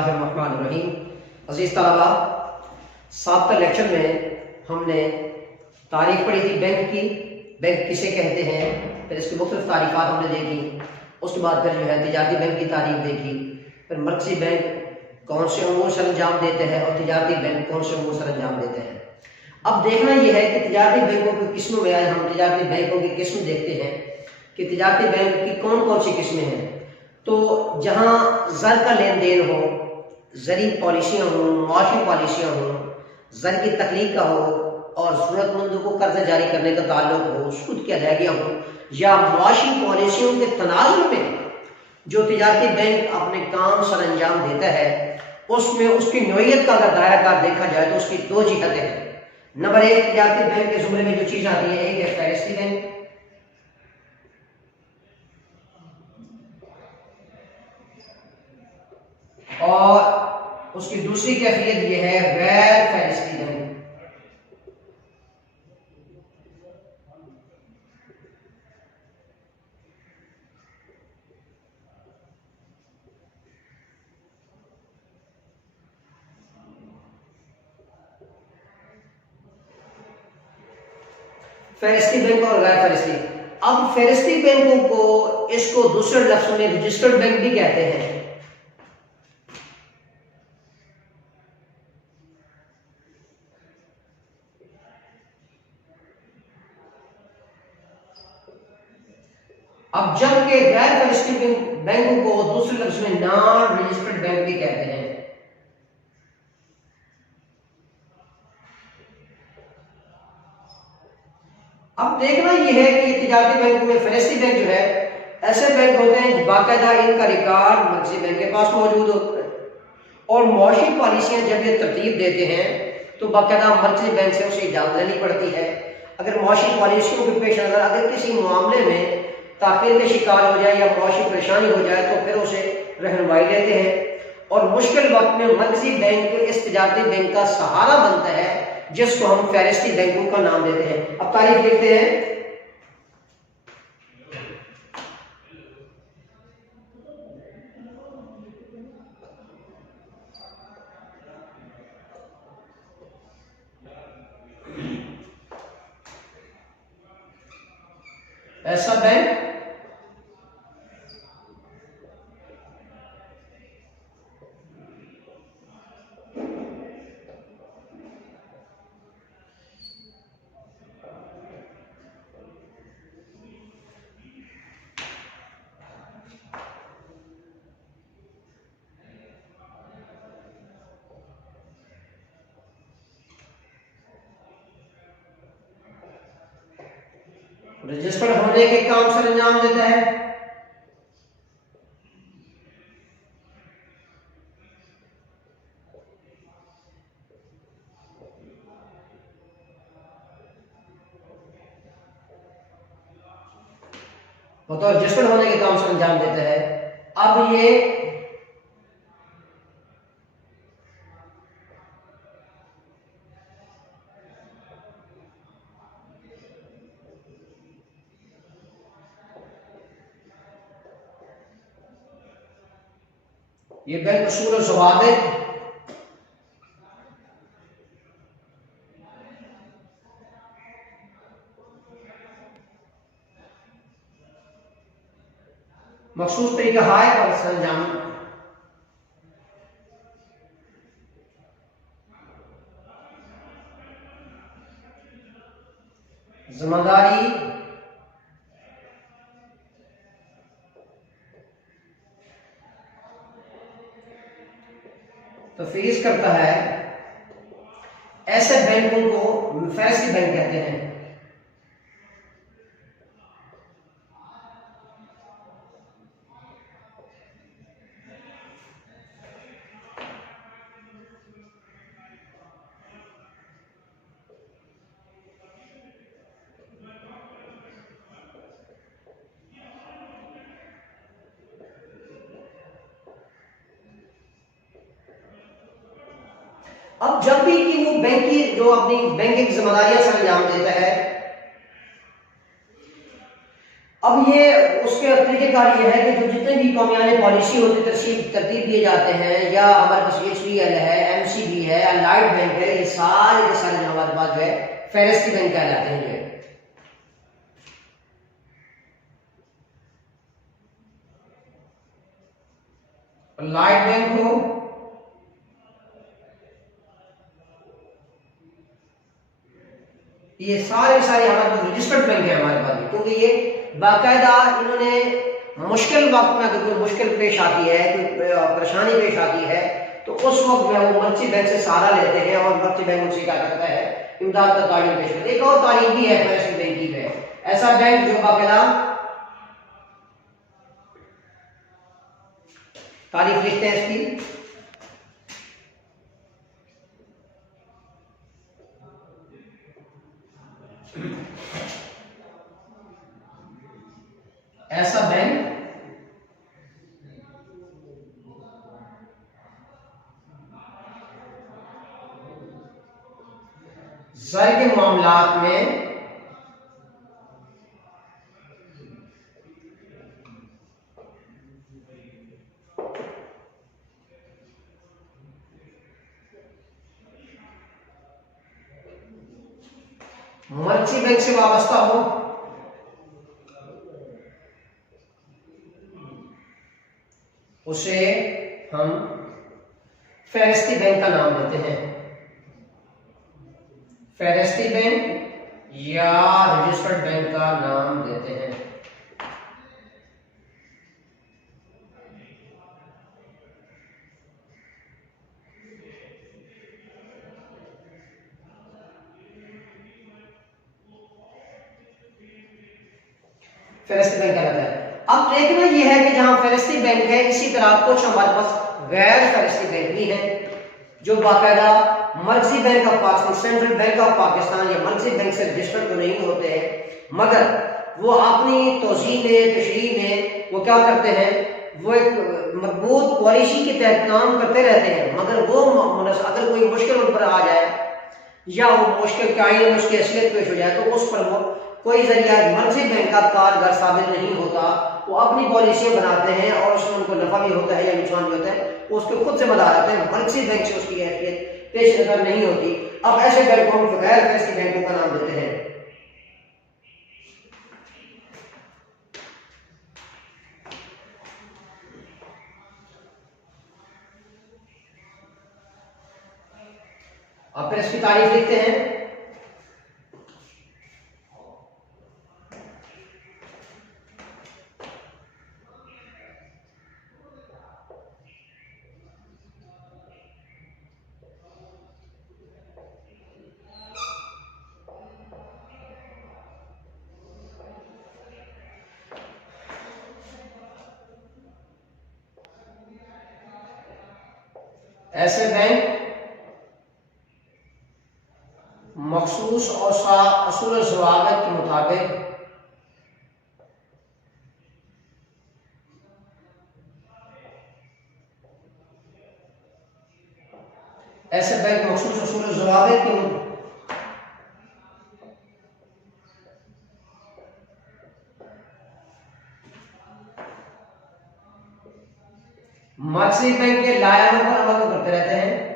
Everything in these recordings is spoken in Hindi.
बिस्मिल्लाहिर्रहमानिर्रहीम। अज़ीज़ तलबा, साबिक़ा लेक्चर में हमने तारीफ़ पढ़ी थी बैंक की, बैंक किसे कहते हैं, फिर इसकी मुख्तलिफ तारीफ़ात हमने देखी। उसके बाद फिर जो है तिजारती बैंक की तारीफ़ देखी, फिर मर्कज़ी बैंक कौन से अमूर सर अंजाम देते हैं और तिजारती बैंक कौन से अमूर सर अंजाम देते हैं। अब देखना यह है कि तिजारती बैंकों की किस्मों में आज हम तिजारती बैंकों की किस्म देखते हैं कि तिजारती बैंक की कौन कौन सी किस्में हैं। तो जहाँ ज़र का लेन देन हो, ज़री पॉलिसियाँ हों, मुआशी पॉलिसियाँ हों, ज़र की तख्लीक का हो और ज़रूरतमंदों को कर्जा जारी करने का ताल्लुक हो, सूद की अदायगियाँ हो, या मुआशी पॉलिसियों के तनाज़ुर में जो तिजारती बैंक अपने काम सर अंजाम देता है, उसमें उसकी नौइयत का अगर दायरा देखा जाए तो उसकी दो जिहतें हैं। नंबर एक, तिजारती बैंक के ज़ुमरे में जो चीज़ आती है, एक है फ़हरिस्ती बैंक और उसकी दूसरी कैफियत यह है गैर फ़हरिस्ती बैंक। फ़हरिस्ती बैंक और गैर फ़हरिस्ती। अब फ़हरिस्ती बैंकों को इसको दूसरे लफ्ज़ में रजिस्टर्ड बैंक भी कहते हैं। अब जबकि गैर फ़हरिस्ती बैंकों को दूसरे लफ्ज़ में नॉन रजिस्टर्ड बैंक भी कहते हैं। अब देखना यह है कि तिजारती बैंकों में फ़हरिस्ती बैंक जो है, ऐसे बैंक होते हैं बाकायदा इनका रिकॉर्ड मर्कज़ी बैंक के पास मौजूद होता है और मुआशी पॉलिसियाँ जब ये तरतीब देते हैं तो बाकायदा मर्कज़ी बैंक से उसे इजाज़त लेनी पड़ती है। अगर मुआशी पॉलिसियों के पेश नज़र अगर किसी मामले में ताख़ीर के शिकार हो जाए या मुआशी परेशानी हो जाए तो फिर उसे रहनुमाई देते हैं और मुश्किल वक्त में मर्कज़ी बैंक इस तिजारती बैंक का सहारा बनता है, जिसको हम फ़हरिस्ती बैंकों का नाम देते हैं। अब तारीफ लिखते हैं। ऐसा बैंक रजिस्टर्ड होने के काम सर अंजाम देता है। तो रजिस्टर्ड होने के काम सर अंजाम देता है। अब ये बैंक उसूल और ज़वाबित मखसूस तरीका हाय पर सर अंजाम जिम्मेदारी तफवीज़ करता है। ऐसे बैंकों को फ़हरिस्ती बैंक कहते हैं। अब जब भी कि वो बैंक की जो अपनी बैंकिंग जिम्मेदारियां सर अंजाम देता है अब ये उसके तरीकेकार ये है कि जो जितने भी कौमियाने पॉलिसी होती तरतीब दिए जाते हैं, या हमारे पास HBL है, MCB है, अलाइड बैंक है, ये सारे के सारे जो हमारे पास जो है फेरिस्ती बैंक कहलाते हैं। जो है अलाइड बैंक हो, ये सारे सारे हमारे पास रजिस्टर्ड बैंक है हमारे पास, क्योंकि ये बाकायदा इन्होंने मुश्किल वक्त में अगर कोई मुश्किल पेश आती है, कोई परेशानी पेश आती है, तो उस वक्त में वो मर्ची बैंक से सहारा लेते हैं और मर्ची बैंक उनसे क्या करता है, इमदाद का तारीफ पेश करता है। एक और तारीफ भी है फेडरल बैंक की है, ऐसा बैंक जो बाकायदा तारीफ लिखते हैं इसकी, ऐसा बैंक ज़र के मामलात में मर्ची बैंक से वाबस्ता हो, उसे हम फेरिस्ती बैंक का नाम देते हैं। फेरिस्ती बैंक या रजिस्टर्ड बैंक का नाम देते हैं। फेरिस्ती बैंक कहलाता है। अब देखना यह है कि जहां फेरिस्ती बैंक है, इसी तरह कुछ हमारे पास गैर फेरिस्ती बैंक भी हैं, जो बाकायदा मर्कजी bank of Pakistan, central bank of Pakistan या मर्कजी बैंक से रजिस्टर्ड तो नहीं होते हैं, मगर वो अपनी तोज़ी में, तशरीह में वो क्या करते हैं, वो एक मजबूत पॉलिसी के तहत काम करते रहते हैं, मगर वो अगर कोई मुश्किल उन पर आ जाए या वो मुश्किल के आईने में उसकी असलियत पेश हो जाए, तो उस पर वो कोई जरिया मर्जी बैंक का कारगर साबित नहीं होता। वो अपनी पॉलिसियां बनाते हैं और उसमें उनको नफा भी होता है या नुकसान भी होता है, वो उसके खुद जिम्मेदार रहते हैं, मर्जी बैंक से उसकी हैसियत पेश नजर नहीं होती। अब ऐसे बैंक को हम गैर फेरिस्ती बैंकों का नाम देते हैं। अब फिर इसकी तारीफ लिखते हैं। ऐसे बैंक मखसूस और असूल ज़वाबित के मुताबिक ऐसे बैंक मखसूस असूल ज़वाबित के मर्कजी बैंक के लायनों पर अमल करते रहते हैं।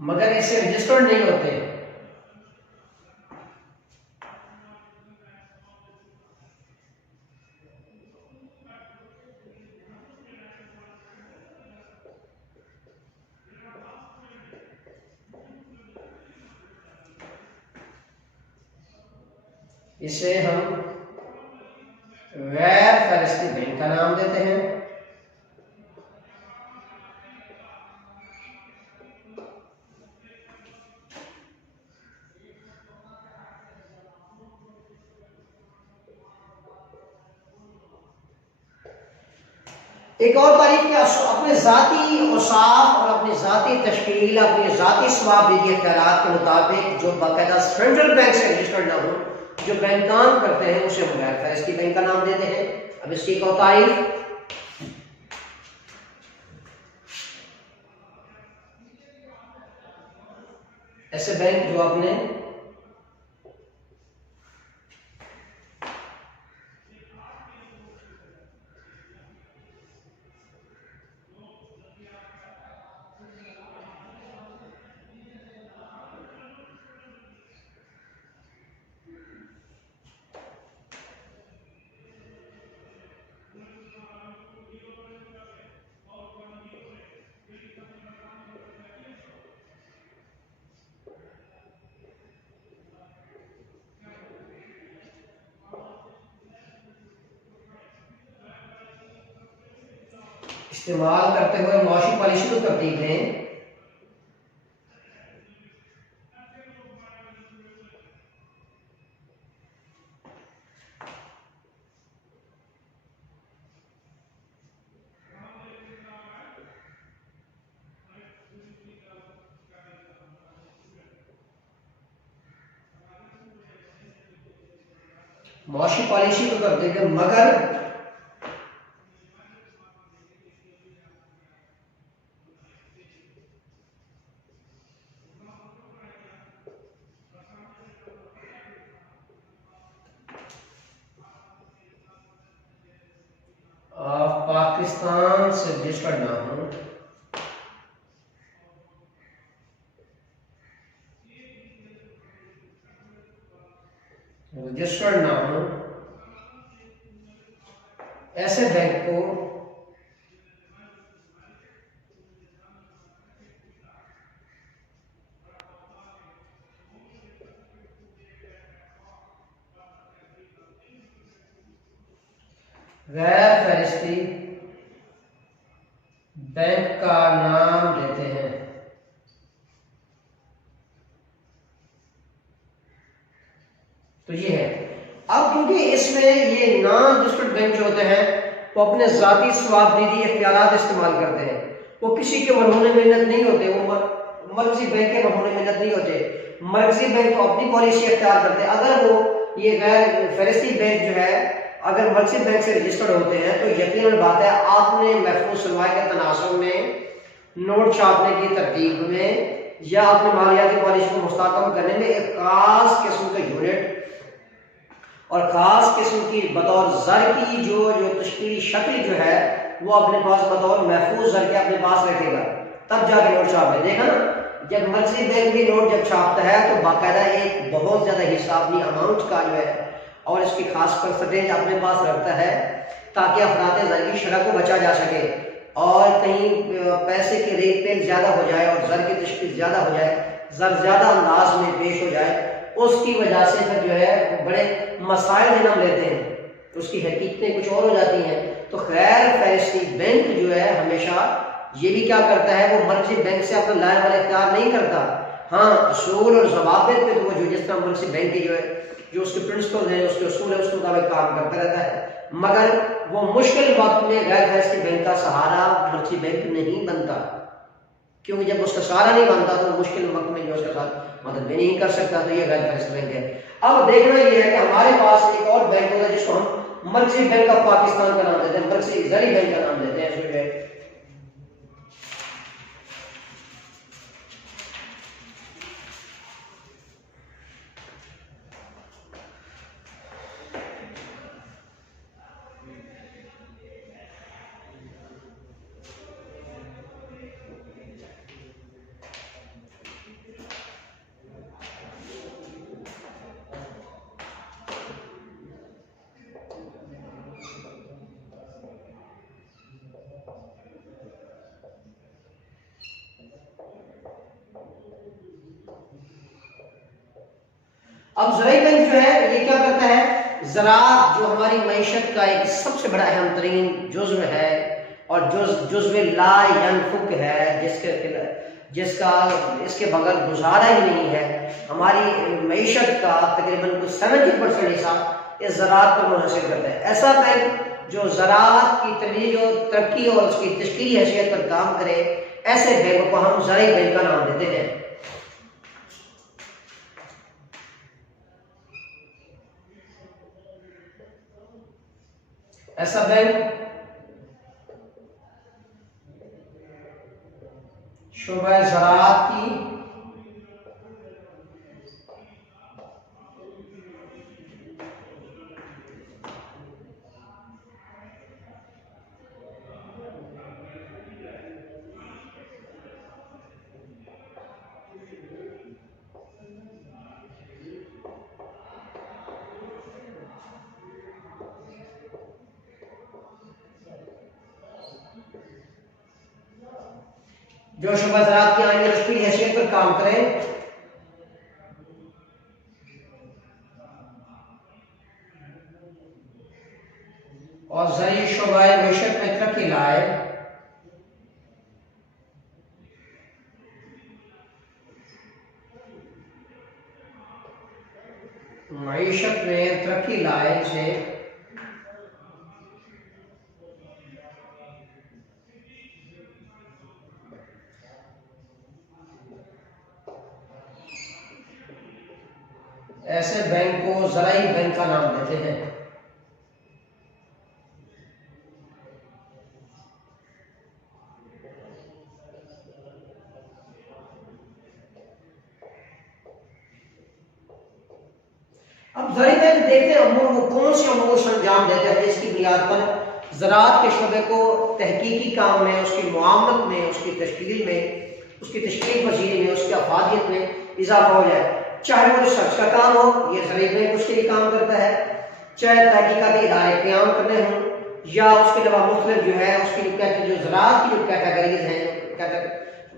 मगर इससे रजिस्टर्ड नहीं होते। इसे हम गैर फेरिस्ती बैंक का नाम देते हैं। एक और तारीफ के अपने ज़ाती औसाफ और अपनी ज़ाती तश्कील, अपनी ज़ाती स्वाबदीदी ख्यालात के मुताबिक जो बाकायदा सेंट्रल बैंक से रजिस्टर्ड ना हो, जो बैंक काम करते हैं, उसे हम गैर फहरिस्ती बैंक का नाम देते हैं। अब इसकी एक और तारीफ, ऐसे बैंक जो आपने इस्तेमाल करते हुए मुआशी पॉलिसी को तरतीब दें। मुआशी पॉलिसी को तरतीब दें, मगर पाकिस्तान से रजिस्टर्ड ना हो, रजिस्टर्ड ना हो, ऐसे बैंक को गैर फहरिस्ती बैंक का नाम देते हैं। तो ये है। अब क्योंकि इसमें ये नॉन रजिस्टर्ड बैंक जो होते हैं वो अपने ज़ाती स्वाबदीदी इख्तियारात इस्तेमाल करते हैं, वो किसी के मरहून मिन्नत नहीं होते, वो मर्कजी बैंक के मरहून मिन्नत नहीं होते। मर्कजी बैंक तो अपनी पॉलिसी इख्तियार करते हैं। अगर वो ये गैर फहरिस्ती बैंक जो है अगर मर्कजी बैंक से रजिस्टर्ड होते हैं तो यकीनन बात है आपने महफूज सरमाए के तनासुब में, नोट छापने की तरतीब में या अपने मालियाती पॉलिसी को मुस्तहकम करने में एक खास किस्म का यूनिट और ख़ास किस्म की बतौर ज़र की जो तश्कीली शक्ल जो है वो अपने पास बतौर महफूज ज़र के अपने पास रखेगा, तब जाके नोट छापे। देखा ना, जब मर्कजी बैंक भी नोट जब छापता है तो बाकायदा एक बहुत ज़्यादा हिस्सा अपनी अमाउंट का जो है और इसकी खास परसेंटेज अपने पास रखता है ताकि अफरात ज़र की शरह को बचा जा सके और कहीं पैसे की रेट पे ज़्यादा हो जाए और ज़र की तश्कील ज़्यादा हो जाए, ज़र ज़्यादा अंदाज में पेश हो जाए, उसकी वजह से फिर जो है बड़े मसाइल जन्म लेते हैं, उसकी हकीकतें कुछ और हो जाती हैं। तो गैर फहरिस्ती बैंक जो है हमेशा ये भी क्या करता है, वो मर्कजी बैंक से अपना लाए वाला इख्तियार नहीं करता। हाँ, असूल और ज़वाबित पे तो वो जो जिस तरह मर्कजी बैंक की जो उसके प्रिंसिपल हैं, उसके असूल है, उसके मुताबिक काम करता रहता है, मगर वो मुश्किल वक्त में गैर फहरिस्ती बैंक का सहारा मर्कजी बैंक नहीं बनता, क्योंकि जब उसका सहारा नहीं बनता तो मुश्किल वक्त में जो उसके साथ मदद भी नहीं कर सकता। तो ये गैर फहरिस्ती बैंक है। अब देखना ये है कि हमारे पास एक और बैंक होता है जिसको हम मर्कजी बैंक ऑफ पाकिस्तान का नाम देते हैं, मर्कजी ज़री बैंक का नाम देते हैं। अब ज़राई बैंक जो है ये क्या करता है, ज़राअत जो हमारी मईशत का एक सबसे बड़ा अहम तरीन जुज़्व है और जुज़्व ला यनफुक है, जिसका इसके बगैर गुजारा ही नहीं है। हमारी मईशत का तकरीबन कुछ 70% हिस्सा इस ज़राअत पर मुनहसर करता है। ऐसा बैंक जो ज़राअत की तमीज़ और तरक्की और उसकी तश्कीली हैसियत पर काम करे, ऐसे बैंक को हम ज़राई बैंक का नाम देते हैं। ऐसा बैंक शोबा ज़राअत की जो शोबा ज़राअत की आईनी तश्कीली हैसियत पर काम करें, और ज़रिए शोबाए मैशत में तरक्की लाए, मईशत में तरक्की लाए से ऐसे बैंक को ज़राई बैंक का नाम देते हैं। अब ज़राई बैंक देखते हैं अमूर वो कौन से अमूर अंजाम देते हैं जिसकी बुनियाद पर ज़राअत के शोबे को तहकीकी काम में, उसकी मुआमलत में, उसकी तश्कील में, उसकी तश्कील पजीरी में, उसकी अफादियत में इजाफा हो जाए। चाहे वो रिसर्च का काम हो, ये ज़राई बैंक उसके लिए काम करता है, चाहे तहकीकाती इदारे क़याम करने हों, या उसके अलावा मुख्तलिफ जो है उसकी जो ज़राअत की जो कैटेगरीज हैं,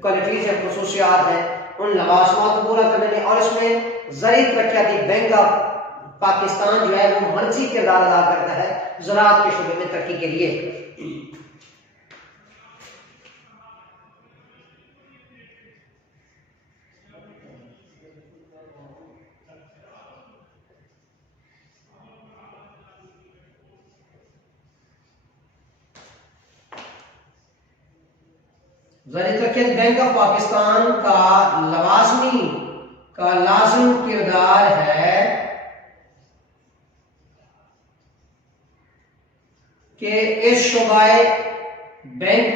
क्वालिटीज़ हैं, खसूसियात हैं, उन लवाज़मात को पूरा करने में, और इसमें ज़राई तरक्याती बैंक ऑफ पाकिस्तान जो है वो मर्जी किरदार अदा करता है ज़राअत के शोबे में तरक्की के लिए। ज़राई तरक्याती बैंक ऑफ पाकिस्तान का लाज़िम किरदार है कि इस शोबाए बैंक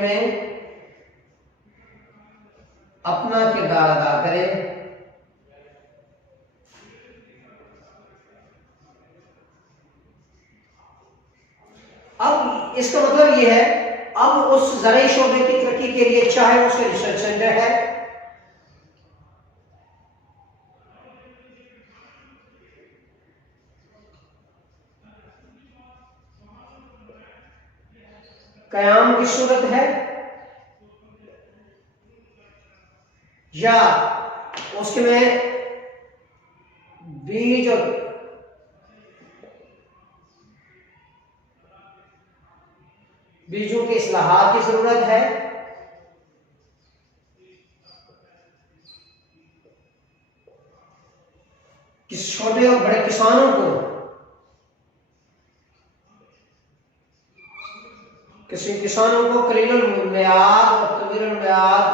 में अपना किरदार अदा करे, अब इसका मतलब यह है, अब उस ज़राई शोबे की तरक्की के लिए चाहे उसका रिसर्च सेंटर है, क़याम की सूरत है, या उसके में बीज और बीजों की इस्लाहात की जरूरत है, छोटे और बड़े किसानों को कलीलुल मियाद और तवीलुल मियाद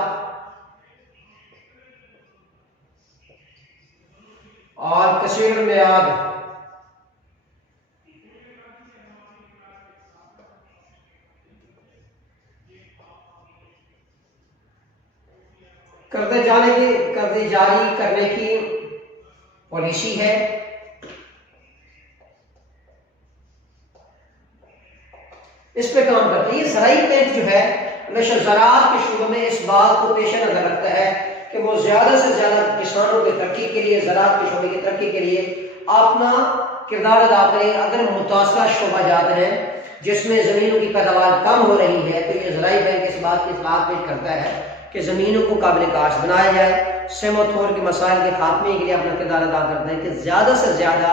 और कसीरुल मियाद कर्जे जारी करने की पॉलिसी है। इस पे काम करते हैं। ये ज़राई बैंक जो है हमेशा ज़राअत के शोबे में इस बात को पेश नजर रखता है कि वो ज्यादा से ज्यादा किसानों की तरक्की के लिए, ज़राअत के शोबे की तरक्की के लिए अपना किरदार अदा करें। अगर मुतासरा शोबा जाते हैं जिसमें ज़मीनों की पैदावार कम हो रही है तो ये ज़राई बैंक इस बात की इत्तलात पेश करता है कि ज़मीनों को काबिल काश्त बनाया जाए। सेमोथोर के मसाइल के खात्मे के लिए अपना किरदार अदा करते हैं कि ज़्यादा से ज़्यादा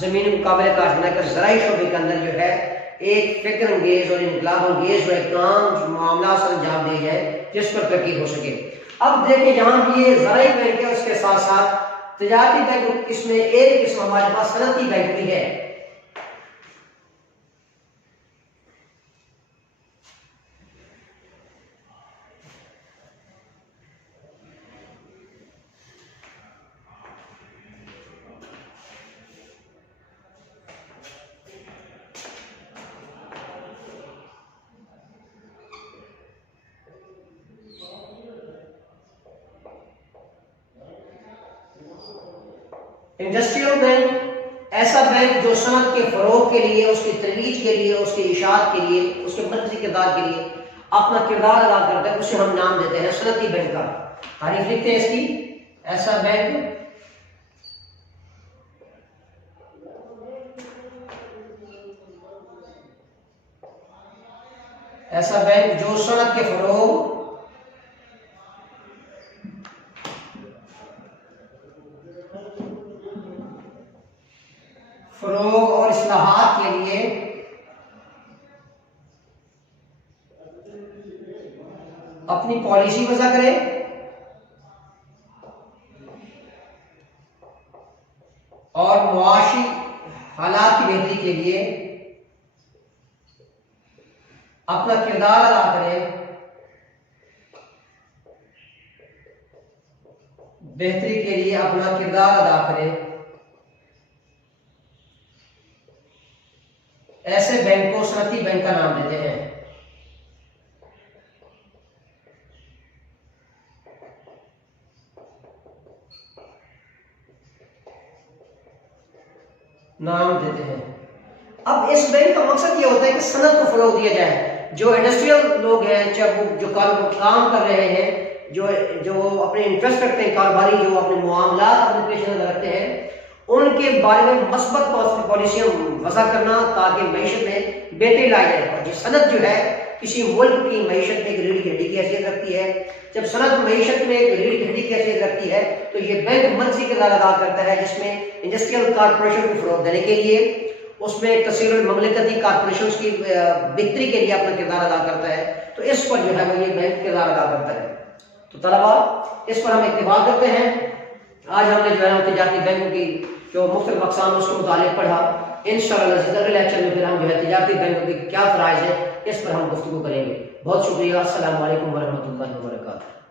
ज़मीनों को काबिल काश्त बनाकर ज़राई शोबे के अंदर जो है एक फिक्र अंगेज और इनकलाब अंगेज हुए काम मामला से अंजाम दिए जाए जिस पर तरक्की हो सके। अब देखिए यहाँ भी ये ज़राई बैंक है, उसके साथ साथ तजारती बैंक इसमें एक किस्म हमारे पास सनती बैंक भी है। इंडस्ट्रियल बैंक ऐसा बैंक जो सनत के फरोग के लिए, उसकी तरवीज के लिए, उसके इशात के लिए, उसके मरकजी किरदार के लिए अपना किरदार अदा करता है, उसे हम नाम देते हैं सनती बैंक का। तारीफ लिखते हैं इसकी, ऐसा बैंक जो सनत के फरोग और इस्लाहात के लिए अपनी पॉलिसी वज़ा करे और मुआशी हालात की बेहतरी के लिए अपना किरदार अदा करे, बेहतरी के लिए अपना किरदार अदा करे, ऐसे बैंक को सनती बैंक का नाम देते हैं। अब इस बैंक का मकसद ये होता है कि सनत को फरोग दिया जाए। जो इंडस्ट्रियल लोग हैं, चाहे वो जो काम कर रहे हैं, जो अपने इंटरेस्ट रखते हैं, कारोबारी जो अपने मामलात अपने पेश नजर रखते हैं, उनके बारे में मस्बत पॉलिसियां वज़ा करना ताकि मईशत में बेहतरी लाई जाए। और जो सनत जो है किसी मुल्क की मईशत में एक रीढ़ की हड्डी की हैसियत रखती है। जब सनत मईशत में एक रीढ़ की हड्डी की हैसियत रखती है तो ये बैंक मर्जी किरदार अदा करता है, जिसमें इंडस्ट्रियल कारपोरेशन को फरोग देने के लिए, उसमें तस्वीर ममलिकती कारपोरेशन की बेहतरी के लिए अपना किरदार अदा करता है। तो इस पर जो है वो ये बैंक किरदार अदा करता है। तो तलबा इस पर हम इत्तेफाक करते हैं। आज हमने जो है तजारती बैंकों की जो मुख्तलिफ अक़साम उसके मुतालिक पढ़ा। इंशाअल्लाह अगले लेक्चर में फिर हम जो है तजारती बैंकों के क्या फ़राइज़ है इस पर हम गुफ्तगू करेंगे। बहुत शुक्रिया। अस्सलामु अलैकुम वरहमतुल्लाहि वबरकातुहू।